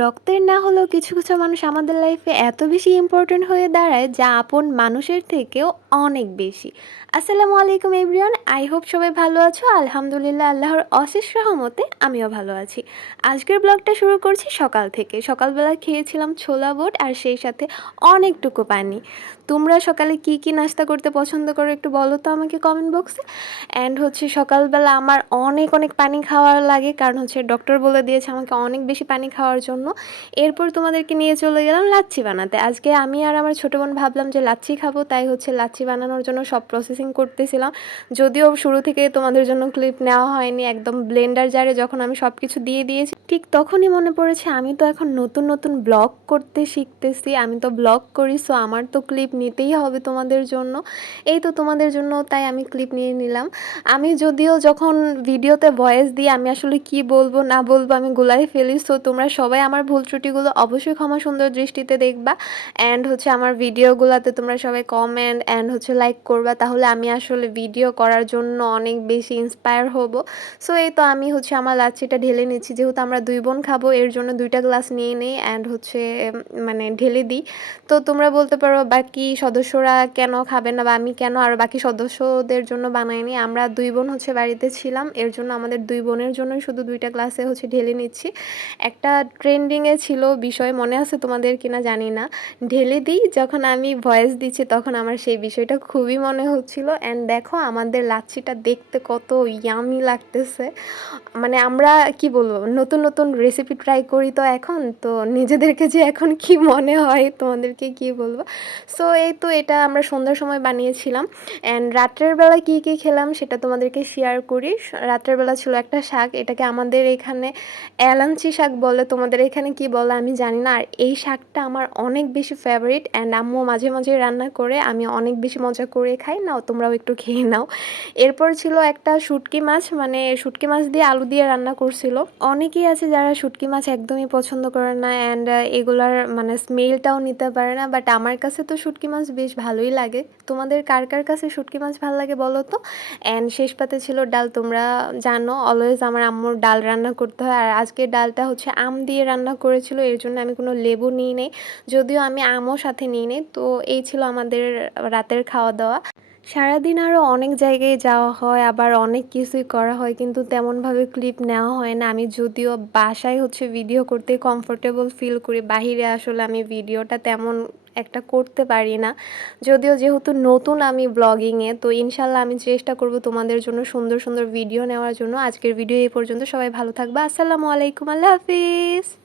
রক্তের না হলেও কিছু, কিছু মানুষ আমাদের লাইফে এত বেশি ইম্পোর্টেন্ট হয়ে দাঁড়ায় যা আপন মানুষের থেকেও অনেক বেশি। আসসালামু আলাইকুম এভরিওয়ান। আই হোপ সবাই ভালো আছো। আলহামদুলিল্লাহ আল্লাহর অশেষ রহমতে আমিও ভালো আছি। আজকের ব্লগটা শুরু করছি সকাল থেকে। সকালবেলা খেয়েছিলাম ছোলা বোট আর সেই সাথে অনেকটুকু পানি। তোমরা সকালে কি, কি নাস্তা করতে পছন্দ করো একটু বলো তো আমাকে কমেন্ট বক্সে। অ্যান্ড হচ্ছে সকালবেলা আমার অনেক, অনেক পানি খাওয়ার লাগে কারণ হচ্ছে ডক্টর বলে দিয়েছে আমাকে অনেক বেশি পানি খাওয়ার জন্য। এরপর তোমাদেরকে নিয়ে চলে গেলাম লাচ্ছি বানাতে। আজকে আমি আর আমার ছোটো বোন ভাবলাম যে লাচ্ছি খাব, তাই হচ্ছে লাচ্ছি বানানোর জন্য সব প্রসেসিং করতেছিলাম। যদিও শুরু থেকে তোমাদের জন্য ক্লিপ নেওয়া হয়নি, একদম ব্লেন্ডার জারে যখন আমি সব কিছু দিয়ে দিয়েছি, ঠিক তখনই মনে পড়েছে আমি তো এখন নতুন নতুন ব্লগ করতে শিখতেছি, আমি তো ব্লগ করি সো আমার তো ক্লিপ নিতেই হবে তোমাদের জন্য এই তো তোমাদের জন্য তাই আমি ক্লিপ নিয়ে নিলাম আমি যদিও যখন ভিডিওতে ভয়েস দিই, আমি আসলে কি বলব, না বলব আমি গুলাই ফেলি সো তোমরা সবাই আমার ভুল ত্রুটিগুলো অবশ্যই ক্ষমা সুন্দর দৃষ্টিতে দেখবা। অ্যান্ড হচ্ছে আমার ভিডিওগুলোতে তোমরা সবাই কমেন্ট অ্যান্ড হচ্ছে লাইক করবা। তাহলে আমি আসলে ভিডিও করার জন্য অনেক বেশি ইন্সপায়ার হব। সো এই তো আমি হচ্ছে আমার লাচ্ছিটা ঢেলে নিচ্ছি। যেহেতু আমরা দুই বোন খাব, এর জন্য দুইটা গ্লাস নিয়ে নিই অ্যান্ড হচ্ছে মানে ঢেলে দিই। তো তোমরা বলতে পারো বাকি সদস্যরা কেন খাবে না বা আমি কেন আর বাকি সদস্যদের জন্য বানাইনি? আমরা দুই বোন হচ্ছে বাড়িতে ছিলাম। এর জন্য আমাদের দুই বোনের জন্যই শুধু দুইটা গ্লাসে হচ্ছে ঢেলে নিচ্ছি। একটা ট্রেন্ডিংয়ে ছিল বিষয়, মনে আছে তোমাদের কিনা জানি না। ঢেলে দিই, যখন আমি ভয়েস দিচ্ছি তখন আমার সেই বিষয়টা খুবই মনে হচ্ছিল। অ্যান্ড দেখো আমাদের লাচ্ছিটা দেখতে কত ইয়ামি লাগতেছে। মানে আমরা কি বলব, নতুন নতুন রেসিপি ট্রাই করি তো এখন, তো নিজেদেরকে যে এখন কি মনে হয়, তোমাদেরকে কি বলব? সো এই তো এটা আমরা সন্ধ্যার সময় বানিয়েছিলাম। অ্যান্ড রাত্রের বেলা কী কী খেলাম সেটা তোমাদেরকে শেয়ার করি। রাত্রের বেলা ছিল একটা শাক, এটাকে আমাদের এখানে এলাঞ্চি শাক বলে তোমাদের এখানে কি বলে আমি জানি না। আর এই শাকটা আমার অনেক বেশি ফেভারিট অ্যান্ড আম্মু মাঝে মাঝে রান্না করে, আমি অনেক বেশি মজা করে খাই। নাও, তোমরাও একটু খেয়ে নাও। এরপর ছিল একটা শুটকি মাছ মানে শুটকি মাছ দিয়ে আলু দিয়ে রান্না করছিল। অনেকেই আছে যারা শুটকি মাছ একদমই পছন্দ করে না অ্যান্ড এগুলার মানে স্মেলটাও নিতে পারে না বাট আমার কাছে তো শুটকি মাছ বেশ ভালোই লাগে। তোমাদের কার কার কাছে শুটকি মাছ ভালো লাগে বলো তো? অ্যান্ড শেষ পাতে ছিল ডাল, তোমরা জানো অলওয়েজ আমার আম্মুর ডাল রান্না করতে হয়। আর আজকে ডালটা হচ্ছে আম দিয়ে রান্না করেছিল, এর জন্য আমি কোনো লেবু নিই নেই। যদিও আমি আমও সাথে নিই নেই, তো এই ছিল আমাদের রাতের খাওয়া দাওয়া সারাদিন আরও অনেক জায়গায় যাওয়া হয়, আবার অনেক কিছুই করা হয়, কিন্তু তেমনভাবে ক্লিপ নেওয়া হয় না। আমি যদিও বাসায় হচ্ছে ভিডিও করতে কমফোর্টেবল ফিল করি, বাহিরে আসলে আমি ভিডিওটা তেমন একটা করতে পারি না। যদিও যেহেতু নতুন আমি ব্লগিংয়ে তো ইনশাল্লাহ আমি চেষ্টা করব তোমাদের জন্য সুন্দর সুন্দর ভিডিও নেওয়ার জন্য। আজকের ভিডিও এই পর্যন্ত, সবাই ভালো থাকবে। আসসালামু আলাইকুম, আল্লাহ হাফিজ।